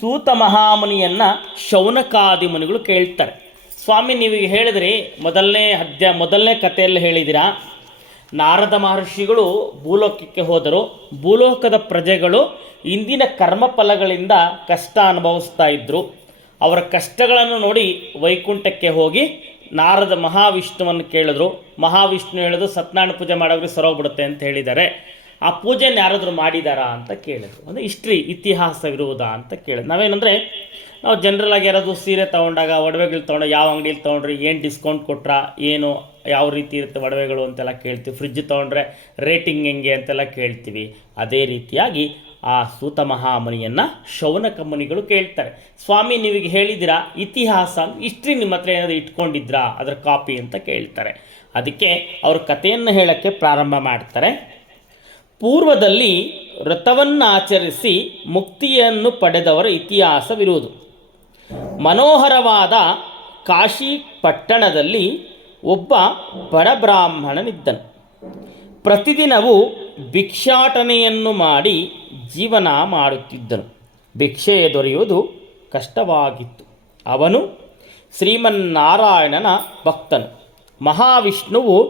ಸೂತ ಮಹಾಮುನಿಯನ್ನು ಶೌನಕಾದಿ ಮುನಿಗಳು ಕೇಳ್ತಾರೆ. ಸ್ವಾಮಿ, ನೀವು ಹೇಳಿದ್ರಿ, ಮೊದಲನೇ ಹದ್ಯ ಮೊದಲನೇ ಕಥೆಯಲ್ಲಿ ಹೇಳಿದಿರಾ ನಾರದ ಮಹರ್ಷಿಗಳು ಭೂಲೋಕಕ್ಕೆ ಹೋದರು. ಭೂಲೋಕದ ಪ್ರಜೆಗಳು ಇಂದಿನ ಕರ್ಮಫಲಗಳಿಂದ ಕಷ್ಟ ಅನುಭವಿಸ್ತಾ ಇದ್ದರು ಅವರ ಕಷ್ಟಗಳನ್ನು ನೋಡಿ ವೈಕುಂಠಕ್ಕೆ ಹೋಗಿ ನಾರದ ಮಹಾವಿಷ್ಣುವನ್ನು ಕೇಳಿದ್ರು. ಮಹಾವಿಷ್ಣು ಹೇಳಿದ್ರು, ಸತ್ಯನಾರಾಯಣ ಪೂಜೆ ಮಾಡೋರಿಗೆ ಸರೋಗ್ಬಿಡುತ್ತೆ ಅಂತ ಹೇಳಿದ್ದಾರೆ. ಆ ಪೂಜೆಯನ್ನು ಯಾರಾದರೂ ಮಾಡಿದಾರಾ ಅಂತ ಕೇಳಿದ್ರು. ಅಂದರೆ ಹಿಸ್ಟ್ರಿ, ಇತಿಹಾಸವಿರುವುದಾ ಅಂತ ಕೇಳಿದ್ರು. ನಾವೇನಂದರೆ, ನಾವು ಜನರಲ್ ಆಗಿ ಯಾರಾದರೂ ಸೀರೆ ತೊಗೊಂಡಾಗ, ಒಡವೆಗಳು ತೊಗೊಂಡಾಗ ಯಾವ ಅಂಗಡಿಯಲ್ಲಿ ತೊಗೊಂಡ್ರಿ ಏನು ಡಿಸ್ಕೌಂಟ್ ಕೊಟ್ರಾ, ಏನು, ಯಾವ ರೀತಿ ಇರುತ್ತೆ ಒಡವೆಗಳು ಅಂತೆಲ್ಲ ಕೇಳ್ತೀವಿ. ಫ್ರಿಜ್ ತೊಗೊಂಡ್ರೆ ರೇಟಿಂಗ್ ಹೆಂಗೆ ಅಂತೆಲ್ಲ ಕೇಳ್ತೀವಿ. ಅದೇ ರೀತಿಯಾಗಿ ಆ ಸೂತ ಮಹಾಮನಿಯನ್ನು ಶೌನ ಮುನಿಗಳು ಕೇಳ್ತಾರೆ. ಸ್ವಾಮಿ, ನೀವೀಗ ಹೇಳಿದಿರಾ ಇತಿಹಾಸ ಹಿಸ್ಟ್ರಿ ನಿಮ್ಮ ಹತ್ರ ಏನಾದರೂ ಇಟ್ಕೊಂಡಿದ್ರಾ, ಅದರ ಕಾಪಿ ಅಂತ ಕೇಳ್ತಾರೆ. ಅದಕ್ಕೆ ಅವರು ಕಥೆಯನ್ನು ಹೇಳೋಕ್ಕೆ ಪ್ರಾರಂಭ ಮಾಡ್ತಾರೆ. ಪೂರ್ವದಲ್ಲಿ ವ್ರತವನ್ನು ಆಚರಿಸಿ ಮುಕ್ತಿಯನ್ನು ಪಡೆದವರ ಇತಿಹಾಸವಿರುವುದು. ಮನೋಹರವಾದ ಕಾಶಿ ಪಟ್ಟಣದಲ್ಲಿ ಒಬ್ಬ ಬಡಬ್ರಾಹ್ಮಣನಿದ್ದನು ಪ್ರತಿದಿನವೂ ಭಿಕ್ಷಾಟನೆಯನ್ನು ಮಾಡಿ ಜೀವನ ಮಾಡುತ್ತಿದ್ದನು. ಭಿಕ್ಷೆ ದೊರೆಯುವುದು ಕಷ್ಟವಾಗಿತ್ತು. ಅವನು ಶ್ರೀಮನ್ನಾರಾಯಣನ ಭಕ್ತನು. ಮಹಾವಿಷ್ಣುವು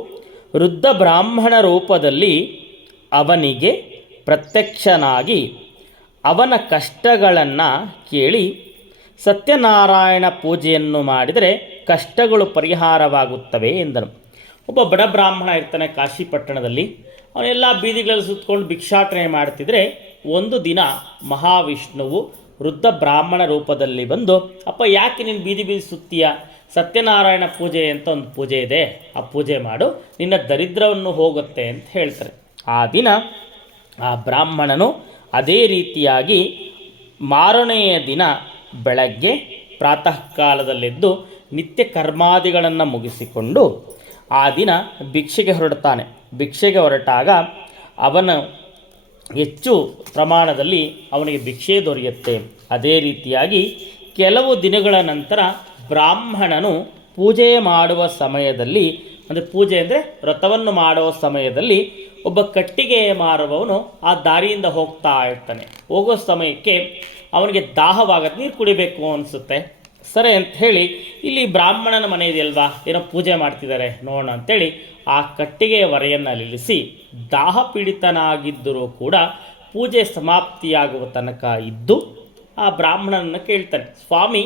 ವೃದ್ಧ ಬ್ರಾಹ್ಮಣ ರೂಪದಲ್ಲಿ ಅವನಿಗೆ ಪ್ರತ್ಯಕ್ಷನಾಗಿ ಅವನ ಕಷ್ಟಗಳನ್ನು ಕೇಳಿ ಸತ್ಯನಾರಾಯಣ ಪೂಜೆಯನ್ನು ಮಾಡಿದರೆ ಕಷ್ಟಗಳು ಪರಿಹಾರವಾಗುತ್ತವೆ ಎಂದನು. ಒಬ್ಬ ಬಡ ಬ್ರಾಹ್ಮಣ ಇರ್ತಾನೆ ಕಾಶಿ ಪಟ್ಟಣದಲ್ಲಿ. ಅವನೆಲ್ಲ ಬೀದಿಗಳಲ್ಲಿ ಸುತ್ತಕೊಂಡು ಭಿಕ್ಷಾಟನೆ ಮಾಡ್ತಿದ್ರೆ ಒಂದು ದಿನ ಮಹಾವಿಷ್ಣುವು ವೃದ್ಧ ಬ್ರಾಹ್ಮಣ ರೂಪದಲ್ಲಿ ಬಂದು, ಅಪ್ಪ, ಯಾಕೆ ನೀನು ಬೀದಿ ಬೀದಿ ಸುತ್ತೀಯ? ಸತ್ಯನಾರಾಯಣ ಪೂಜೆ ಅಂತ ಒಂದು ಪೂಜೆ ಇದೆ. ಆ ಪೂಜೆ ಮಾಡು. ನಿನ್ನ ದರಿದ್ರವನ್ನು ಹೋಗುತ್ತೆ ಅಂತ ಹೇಳ್ತಾರೆ. ಆ ದಿನ ಆ ಬ್ರಾಹ್ಮಣನು ಅದೇ ರೀತಿಯಾಗಿ ಮಾರನೆಯ ದಿನ ಬೆಳಗ್ಗೆ ಪ್ರಾತಃ ಕಾಲದಲ್ಲೆದ್ದು ನಿತ್ಯ ಕರ್ಮಾದಿಗಳನ್ನು ಮುಗಿಸಿಕೊಂಡು ಆ ದಿನ ಭಿಕ್ಷೆಗೆ ಹೊರಡ್ತಾನೆ. ಭಿಕ್ಷೆಗೆ ಹೊರಟಾಗ ಅವನ ಹೆಚ್ಚು ಪ್ರಮಾಣದಲ್ಲಿ ಅವನಿಗೆ ಭಿಕ್ಷೆ ದೊರೆಯುತ್ತೆ. ಅದೇ ರೀತಿಯಾಗಿ ಕೆಲವು ದಿನಗಳ ನಂತರ ಬ್ರಾಹ್ಮಣನು ಪೂಜೆ ಮಾಡುವ ಸಮಯದಲ್ಲಿ, ಅಂದರೆ ಪೂಜೆ ಅಂದರೆ ವ್ರತವನ್ನು ಮಾಡುವ ಸಮಯದಲ್ಲಿ ಒಬ್ಬ ಕಟ್ಟಿಗೆ ಮಾರುವವನು ಆ ದಾರಿಯಿಂದ ಹೋಗ್ತಾ ಇರ್ತಾನೆ. ಹೋಗೋ ಸಮಯಕ್ಕೆ ಅವನಿಗೆ ದಾಹವಾಗತ್ತೆ, ನೀರು ಕುಡಿಬೇಕು ಅನಿಸುತ್ತೆ. ಸರಿ ಅಂತ ಹೇಳಿ, ಇಲ್ಲಿ ಬ್ರಾಹ್ಮಣನ ಮನೆ ಇದೆಯಲ್ವಾ ಏನೋ ಪೂಜೆ ಮಾಡ್ತಿದ್ದಾರೆ, ನೋಡೋಣ ಅಂತೇಳಿ ಆ ಕಟ್ಟಿಗೆಯ ಹೊರೆಯನ್ನು ನಿಲ್ಲಿಸಿ ದಾಹ ಪೀಡಿತನಾಗಿದ್ದರೂ ಕೂಡ ಪೂಜೆ ಸಮಾಪ್ತಿಯಾಗುವ ತನಕ ಇದ್ದು ಆ ಬ್ರಾಹ್ಮಣನನ್ನು ಕೇಳ್ತಾನೆ, ಸ್ವಾಮಿ,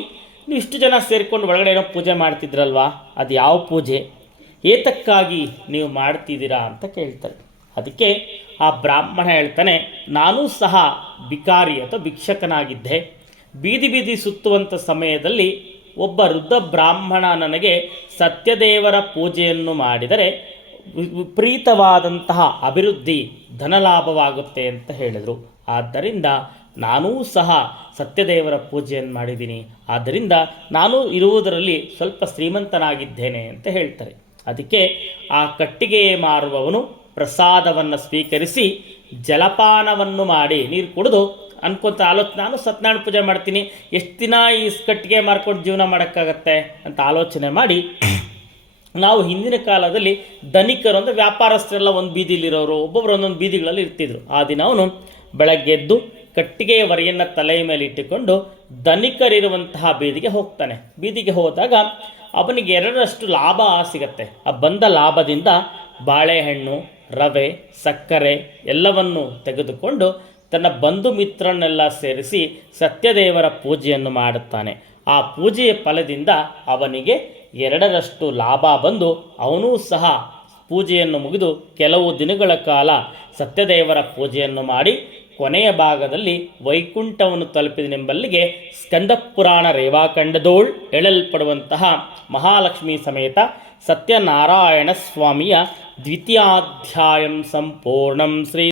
ನೀವು ಇಷ್ಟು ಜನ ಸೇರಿಕೊಂಡು ಒಳಗಡೆ ಏನೋ ಪೂಜೆ ಮಾಡ್ತಿದ್ರಲ್ವಾ? ಅದು ಯಾವ ಪೂಜೆ? ಏತಕ್ಕಾಗಿ ನೀವು ಮಾಡ್ತಿದ್ದೀರಾ? ಅಂತ ಕೇಳ್ತಾರೆ ಅದಕ್ಕೆ ಆ ಬ್ರಾಹ್ಮಣ ಹೇಳ್ತಾನೆ, ನಾನೂ ಸಹ ಭಿಕಾರಿ ಅಥವಾ ಭಿಕ್ಷಕನಾಗಿದ್ದೆ. ಬೀದಿ ಬೀದಿ ಸುತ್ತುವಂಥ ಸಮಯದಲ್ಲಿ ಒಬ್ಬ ವೃದ್ಧ ಬ್ರಾಹ್ಮಣ ನನಗೆ ಸತ್ಯದೇವರ ಪೂಜೆಯನ್ನು ಮಾಡಿದರೆ ವಿಪರೀತವಾದಂತಹ ಅಭಿವೃದ್ಧಿ, ಧನಲಾಭವಾಗುತ್ತೆ ಅಂತ ಹೇಳಿದರು. ಆದ್ದರಿಂದ ನಾನೂ ಸಹ ಸತ್ಯದೇವರ ಪೂಜೆಯನ್ನು ಮಾಡಿದ್ದೀನಿ. ಆದ್ದರಿಂದ ನಾನು ಇರುವುದರಲ್ಲಿ ಸ್ವಲ್ಪ ಶ್ರೀಮಂತನಾಗಿದ್ದೇನೆ ಅಂತ ಹೇಳ್ತಾರೆ. ಅದಕ್ಕೆ ಆ ಕಟ್ಟಿಗೆ ಮಾರುವವನು ಪ್ರಸಾದವನ್ನು ಸ್ವೀಕರಿಸಿ ಜಲಪಾನವನ್ನು ಮಾಡಿ ನೀರು ಕುಡಿದು ಅನ್ಕೊಂತ ಆಲೋಚನೆ ನಾನು ಸತ್ಯನಾರಾಯಣ ಪೂಜೆ ಮಾಡ್ತೀನಿ. ಎಷ್ಟು ದಿನ ಈ ಕಟ್ಟಿಗೆ ಮಾರ್ಕೊಂಡು ಜೀವನ ಮಾಡೋಕ್ಕಾಗತ್ತೆ ಅಂತ ಆಲೋಚನೆ ಮಾಡಿ ನಾವು ಹಿಂದಿನ ಕಾಲದಲ್ಲಿ ಧನಿಕರು ಅಂದರೆ ವ್ಯಾಪಾರಸ್ಥರೆಲ್ಲ ಒಂದು ಬೀದಿಲಿರೋರು ಒಬ್ಬೊಬ್ಬರು ಒಂದೊಂದು ಬೀದಿಗಳಲ್ಲಿ ಇರ್ತಿದ್ರು. ಆ ದಿನ ಅವನು ಬೆಳಗ್ಗೆ ಎದ್ದು ಕಟ್ಟಿಗೆಯ ವರೆಯನ್ನು ತಲೆಯ ಮೇಲೆ ಇಟ್ಟುಕೊಂಡು ಧನಿಕರಿರುವಂತಹ ಬೀದಿಗೆ ಹೋಗ್ತಾನೆ. ಬೀದಿಗೆ ಹೋದಾಗ ಅವನಿಗೆ ಎರಡರಷ್ಟು ಲಾಭ ಸಿಗತ್ತೆ. ಆ ಬಂದ ಲಾಭದಿಂದ ಬಾಳೆಹಣ್ಣು ರವೆ, ಸಕ್ಕರೆ ಎಲ್ಲವನ್ನು ತೆಗೆದುಕೊಂಡು ತನ್ನ ಬಂಧು ಮಿತ್ರನ್ನೆಲ್ಲ ಸೇರಿಸಿ ಸತ್ಯದೇವರ ಪೂಜೆಯನ್ನು ಮಾಡುತ್ತಾನೆ. ಆ ಪೂಜೆಯ ಫಲದಿಂದ ಅವನಿಗೆ ಎರಡರಷ್ಟು ಲಾಭ ಬಂದು ಅವನೂ ಸಹ ಪೂಜೆಯನ್ನು ಮುಗಿದು ಕೆಲವು ದಿನಗಳ ಕಾಲ ಸತ್ಯದೇವರ ಪೂಜೆಯನ್ನು ಮಾಡಿ ಕೊನೆಯ ಭಾಗದಲ್ಲಿ ವೈಕುಂಠವನ್ನು ತಲುಪಿದನೆಂಬಲ್ಲಿಗೆ ಸ್ಕಂದ ಪುರಾಣ ರೇವಾಖಂಡದೋಳ್ ಎಳಲ್ಪಡುವಂತಹ ಮಹಾಲಕ್ಷ್ಮಿ ಸಮೇತ ಸತ್ಯನಾರಾಯಣ ಸ್ವಾಮಿಯ ದ್ವಿತೀಯಾಧ್ಯಾಯಂ ಸಂಪೂರ್ಣಂ ಶ್ರೀ